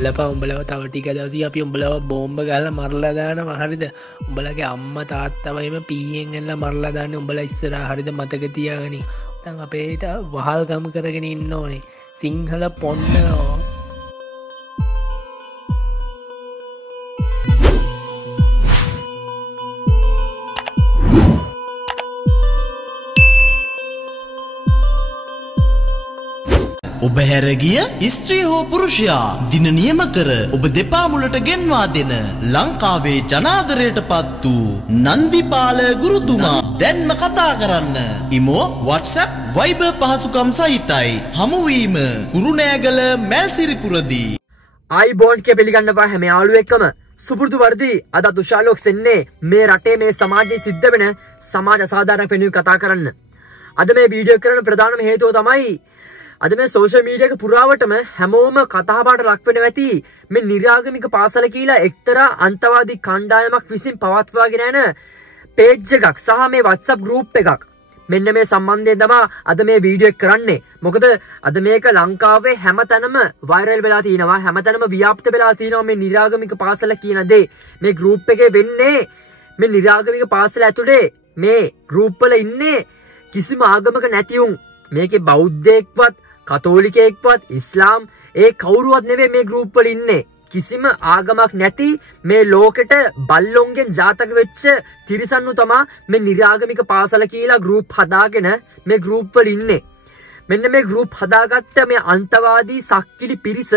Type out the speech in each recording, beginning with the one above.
බලපා උඹලව තව ටික දවසින් අපි උඹලව බෝම්බ ගහලා මරලා දානවා හරිද? උඹලගේ අම්මා තාත්තවයිම පීයෙන් එල්ල මරලා දාන්නේ උඹලා ඉස්සරහා හරිද? මතක තියාගනි. දැන් අපේට වහල්ගම කරගෙන ඉන්න ඕනේ. සිංහල පොන්නෝ ඔබ හැරගිය ස්ත්‍රී හෝ පුරුෂයා දින නියම කර ඔබ දෙපා මුලට ගෙන්වා දෙන ලංකාවේ ජනාදරයට පත් වූ නන්දිපාල ගුරුතුමා දැන්ම කතා කරන්න. ඉමෝ WhatsApp Viber පහසුකම් සහිතයි. හමුවීම කුරුණෑගල මැල්සිරිපුරදී. ආයිබෝන් කිය පිළිගන්නවා හැම යාළුවෙක්ම. සුපුරුදු වර්ධි අද තුෂාලෝක් සෙන්නේ මේ රටේ මේ සමාජයේ සිද්ධ වෙන සමාජ අසාධාරණ පෙනුම් කතා කරන්න. අද මේ වීඩියෝ කරන ප්‍රධානම හේතුව තමයි අද මේ සෝෂල් මීඩියා එක පුරාවටම හැමෝම කතාබහට ලක් වෙනවා ඇති මේ නිරාගමික පාසල කියලා එක්තරා අන්තවාදී කණ්ඩායමක් විසින් පවත්වාගෙන යන පේජ් එකක් සහ මේ WhatsApp group එකක්. මෙන්න මේ සම්බන්ධයෙන් තමයි අද මේ වීඩියෝ එක කරන්නේ. මොකද අද මේක ලංකාවේ හැමතැනම වෛරල් වෙලා තිනවා, හැමතැනම ව්‍යාප්ත වෙලා තිනවා මේ නිරාගමික පාසල කියන දේ. මේ group එකේ වෙන්නේ මේ නිරාගමික පාසල ඇතුලේ මේ group වල ඉන්නේ කිසිම ආගමක නැති උන්. මේකේ බෞද්ධයෙක්වත් කතෝලිකයෙක්වත් ඉස්ලාම් ඒ කවුරුවත් නෙවෙයි මේ ගෲප් වල ඉන්නේ. කිසිම ආගමක් නැති මේ ලෝකෙට බල්ලොන්ගෙන් ජාතක වෙච්ච තිරිසන්නු තමා මේ නිරාගමික පාසල කියලා ගෲප් හදාගෙන මේ ගෲප් වල ඉන්නේ. මෙන්න මේ ගෲප් හදාගත්ත මේ අන්තවාදී සක්කිලි පිරිස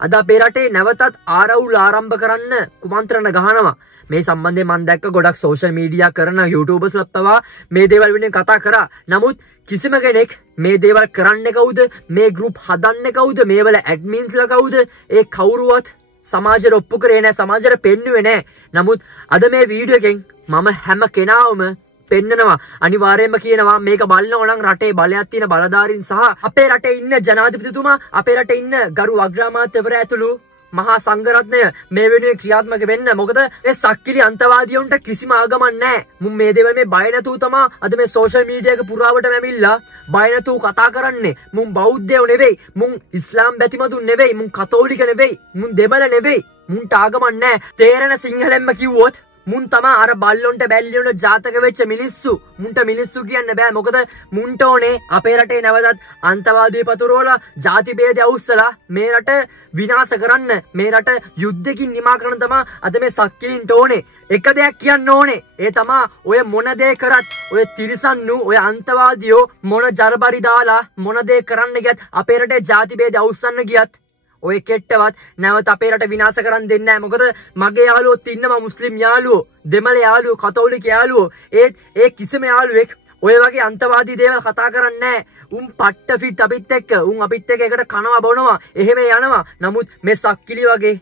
අද අපේ රටේ නැවතත් ආරවුල් ආරම්භ කරන්න කුමන්ත්‍රණ ගහනවා. මේ සම්බන්ධයෙන් මම දැක්ක ගොඩක් සෝෂල් මීඩියා කරන YouTubers ලත්වා මේ දේවල් වෙනුවෙන් කතා කරා. නමුත් කිසිම කෙනෙක් මේ දේවල් කරන්නේ කවුද? මේ group හදන්නේ කවුද? මේවල ඇඩ්මින්ස්ලා කවුද? ඒ කවුරුවත් සමාජයට ඔප්පු කරේ නැහැ, සමාජයට පෙන්නුවේ නැහැ. නමුත් අද මේ වීඩියෝ එකෙන් මම හැම කෙනාවම පෙන්නනවා, අනිවාර්යයෙන්ම කියනවා මේක බලනවා නම් රටේ බලයක් තියෙන බලධාරීන් සහ අපේ රටේ ඉන්න ජනාධිපතිතුමා, අපේ රටේ ඉන්න ගරු අග්‍රාමාත්‍යවරයා ඇතුළු මහා සංඝරත්නය මේ වෙනුවෙන් ක්‍රියාත්මක වෙන්න. මොකද මේ සක්කිලි අන්තවාදියොන්ට කිසිම ආගමක් නැහැ. මුන් මේ දේවල් මේ බය නැතුව තමයි අද මේ සෝෂල් මීඩියා එක පුරාවටම ඇවිල්ලා බය නැතුව කතා කරන්නේ. මුන් බෞද්ධයෝ නෙවෙයි, මුන් ඉස්ලාම් බැතිමතුන් නෙවෙයි, මුන් කතෝලික නෙවෙයි, මුන් දෙමළ නෙවෙයි, මුන්ට ආගමක් නැහැ. තේරෙන සිංහලෙන්ම කිව්වොත් මුන් තමා අර බල්ලොන්ට බැල්ලියොන්ට ජාතක වෙච්ච මිනිස්සු. මුන්ට මිනිස්සු කියන්න බෑ. මොකද මුන්ට ඕනේ අපේ රටේ නැවතත් අන්තවාදී පතුරවලා ජාති ભેදය අවුස්සලා මේ රට විනාශ කරන්න, මේ රට යුද්ධකින් නිමා කරන්න තමා අද මේ සක්කිලින්ට ඕනේ. එක දෙයක් කියන්න ඕනේ. ඒ තමා ඔය මොන දේ කරත් ඔය තිරිසන්නු, ඔය අන්තවාදියෝ මොන ජරබරි දාලා මොන දේ කරන්න ගියත් අපේ රටේ ජාති ભેදය අවුස්සන්න ගියත් ඔය කෙට්ටවත් නැවත අපේ රට විනාශ කරන්න දෙන්නේ නැහැ. මොකද මගේ යාළුවෝත් ඉන්නවා මුස්ලිම් යාළුවෝ, දෙමළ යාළුවෝ, කතෝලික යාළුවෝ. ඒ කිසිම යාළුවෙක් ඔය වගේ අන්තවාදී දේවල් කතා කරන්නේ නැහැ. උන් පට්ට ෆිට් අපිත් එක්ක, උන් අපිත් එක්ක එකට කනවා බොනවා, එහෙම යනවා. නමුත් මේ සක්කිලි වගේ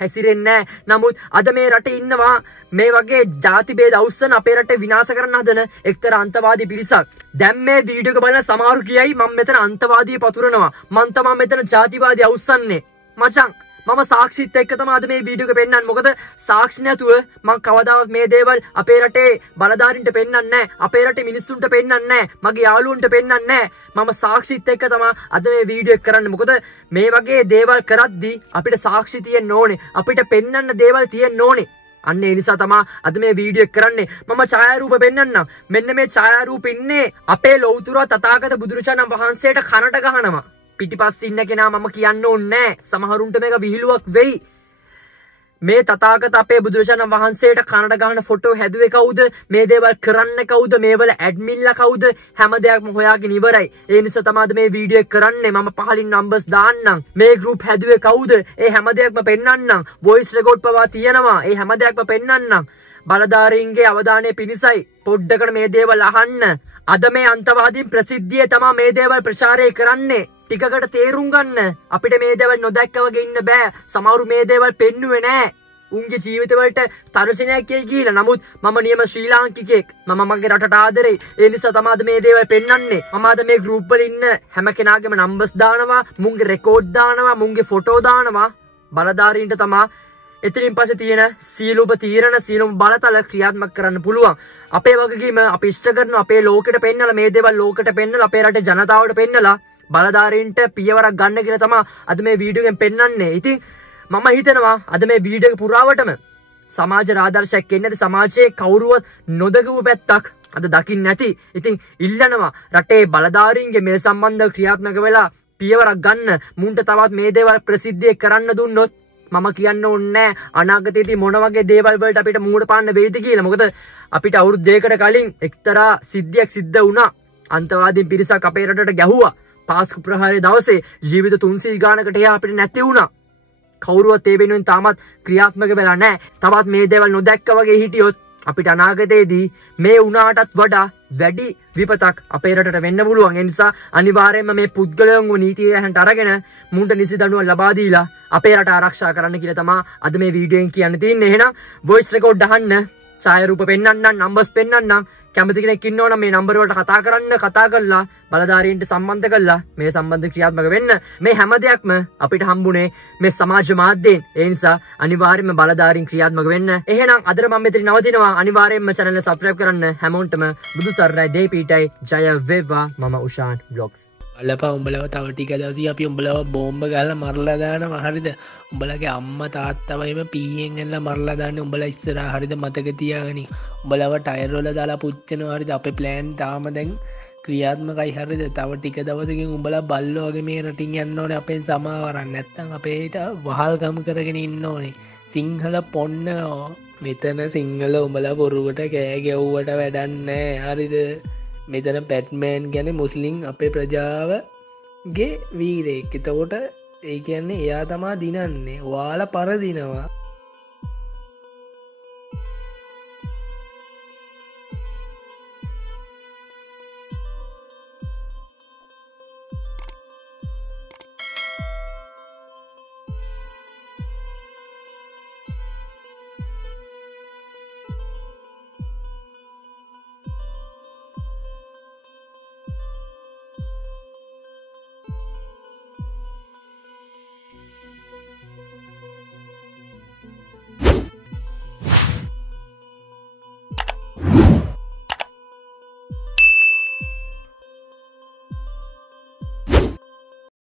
හැසිරෙන්නේ නැහැ. නමුත් අද මේ රටේ ඉන්නවා මේ වගේ ಜಾති ભેද අවුස්සන අපේ රටේ විනාශ කරන්න හදන එක්තරා අන්තවාදී පිරිසක්. දැන් මේ වීඩියෝ එක බලන සමහරු කියයි මම මෙතන අන්තවාදී පතුරනවා, මං තමයි මෙතන ಜಾතිවාදී අවුස්සන්නේ. මචං මම සාක්ෂිත් එක්ක තමයි අද මේ වීඩියෝ එක පෙන්නන්නේ. මොකද සාක්ෂි නැතුව මං කවදාවත් මේ දේවල් අපේ රටේ බලධාරීන්ට පෙන්නන්නේ නැහැ, අපේ රටේ මිනිස්සුන්ට පෙන්නන්නේ නැහැ, මගේ යාළුවන්ට පෙන්නන්නේ නැහැ. මම සාක්ෂිත් එක්ක තමයි අද මේ වීඩියෝ එක කරන්නේ. මොකද මේ වගේ දේවල් කරද්දී අපිට සාක්ෂි තියෙන්න ඕනේ, අපිට පෙන්නන්න දේවල් තියෙන්න ඕනේ. අන්න ඒ නිසා තමයි අද මේ වීඩියෝ එක කරන්නේ. මම ඡායාරූප පෙන්නන්නම්. මෙන්න මේ ඡායාරූප ඉන්නේ අපේ ලෞතුරා තථාගත බුදුරජාණන් වහන්සේට කනට ගහනවා. පිටිපස්සේ ඉන්න කෙනා මම කියන්න ඕනේ නැහැ. සමහරුන්ට මේක විහිළුවක් වෙයි. මේ තථාගත අපේ බුදුරජාණන් වහන්සේට කනට ගහන ෆොටෝ හැදුවේ කවුද? මේ දේවල් කරන්න කවුද? මේවල ඇඩ්මින්ලා කවුද? හැම දෙයක්ම හොයාගෙන ඉවරයි. ඒ නිසා තමයි මේ වීඩියෝ එක කරන්නේ. මම පහලින් නම්බර්ස් දාන්නම්. මේ ගෲප් හැදුවේ කවුද? ඒ හැම දෙයක්ම පෙන්නන්නම්. වොයිස් රෙකෝඩ් පවා තියෙනවා. ඒ හැම දෙයක්ම පෙන්නන්නම්. බලධාරීන්ගේ අවධානය පිණිසයි පොඩ්ඩකට මේ දේවල් අහන්න. අද මේ අන්තවාදීන් ප්‍රසිද්ධියේ තමයි මේ දේවල් ප්‍රචාරය කරන්නේ. ටිකකට තේරුම් ගන්න. අපිට මේ දේවල් නොදැක්ක වගේ ඉන්න බෑ. සමහරු මේ දේවල් පෙන්නුවේ නැහැ. උන්ගේ ජීවිතවලට තරසනයක් කියයි කියලා. නමුත් මම නියම ශ්‍රී ලාංකිකයෙක්. මම මගේ රටට ආදරේ. ඒ නිසා තමයි මේ දේවල් පෙන්වන්නේ. මම අද මේ ගෲප් වල ඉන්න හැම කෙනාගේම නම්බර්ස් දානවා, මුන්ගේ රෙකෝඩ් දානවා, මුන්ගේ ෆොටෝ දානවා. බලධාරීන්ට තමයි එතනින් පස්සේ තියෙන සීලුබ තීරණ, සීලුම බලතල ක්‍රියාත්මක කරන්න පුළුවන්. අපේ වගකීම අපි ඉෂ්ට කරන අපේ ලෝකෙට පෙන්නලා මේ දේවල් ලෝකෙට පෙන්නලා අපේ රටේ ජනතාවට පෙන්නලා බලධාරීන්ට පියවරක් ගන්න කියලා තමයි අද මේ වීඩියෝ එකෙන් පෙන්වන්නේ. ඉතින් මම හිතනවා අද මේ වීඩියෝ එක පුරාවටම සමාජ ආදර්ශයක් එන්නේ නැති සමාජයේ කවුරුවත් නොදකපු පැත්තක් අද දකින්න නැති. ඉතින් ඉල්ලනවා රටේ බලධාරීන්ගේ මේ සම්බන්ධව ක්‍රියාත්මක වෙලා පියවරක් ගන්න. මුන්ට තවත් මේ දේවල් ප්‍රසිද්ධිය කරන්න දුන්නොත් මම කියන්න ඕනේ අනාගතයේදී මොන වගේ දේවල් වලට අපිට මූණ පාන්න වෙයිද කියලා. මොකද අපිට අවුරුදු දෙකකට කලින් එක්තරා සිද්ධියක් සිද්ධ වුණා. අන්තවාදීන් පිරිසක් අපේ රටට ගැහුවා. පාස්කු ප්‍රහාරයේ දවසේ ජීවිත 300 ගානකට එහා අපිට නැති වුණා. කවුරුවත් ඒ වෙනුවෙන් තාමත් ක්‍රියාත්මක වෙලා නැහැ. තවත් මේ දේවල් නොදැක්ක වගේ හිටියොත් අපිට අනාගතයේදී මේ වුණාටත් වඩා වැඩි විපතක් අපේ රටට වෙන්න පුළුවන්. ඒ නිසා අනිවාර්යයෙන්ම මේ පුද්ගලයන්ව නීතිය හැන්ට අරගෙන මුන්ට නිසි දඬුවම් ලබා දීලා අපේ රට ආරක්ෂා කරන්න කියලා තමයි අද මේ වීඩියෝෙන් කියන්න තියෙන්නේ. එහෙනම් වොයිස් රෙකෝඩ් අහන්න, ඡායාරූප පෙන්වන්නම්, නම්බර්ස් පෙන්වන්නම්. කැමති කෙනෙක් ඉන්නවනම් මේ නම්බර වලට කතා කරන්න, කතා කරලා බලධාරීන්ට සම්බන්ධ කරලා මේ සම්බන්ධ ක්‍රියාත්මක වෙන්න. මේ හැම දෙයක්ම අපිට හම්බුනේ මේ සමාජ මාධ්‍යයෙන්. ඒ නිසා අනිවාර්යයෙන්ම බලධාරීන් ක්‍රියාත්මක වෙන්න. එහෙනම් අදට මම මෙතන නවතිනවා. අනිවාර්යයෙන්ම channel එක subscribe කරන්න. හැමෝටම බුදු සරණයි, දෙයි පීටයි, ජය වේවා. මම උෂාන් vlogs. අලපා උඹලව තව ටික දවසේ අපි උඹලව බෝම්බ ගහලා මරලා දානවා හරිද? උඹලගේ අම්මා තාත්තවයිම පීයෙන් එල්ල මරලා දාන්නේ උඹලා ඉස්සරහා හරිද? මතක තියාගනි. උඹලව ටයර් වල දාලා පුච්චනවා හරිද? අපේ ප්ලෑන් තාම දැන් ක්‍රියාත්මකයි හරිද? තව ටික දවසකින් උඹලා බල්ලෝ වගේ මේ රටින් යන්න ඕනේ අපෙන් සමාවරන්න. නැත්තම් අපේට වහල්ගම කරගෙන ඉන්න ඕනේ. සිංහල පොන්න මෙතන සිංහල උඹලා බොරුවට කෑ ගැව්වට වැඩක් නැහැ හරිද? මෙතන පැට්මෑන් ගැන මුස්ලිම් අපේ ප්‍රජාවගේ වීරයෙක්. එතකොට ඒ කියන්නේ එයා තමා දිනන්නේ. ඔයාලා පරදිනවා.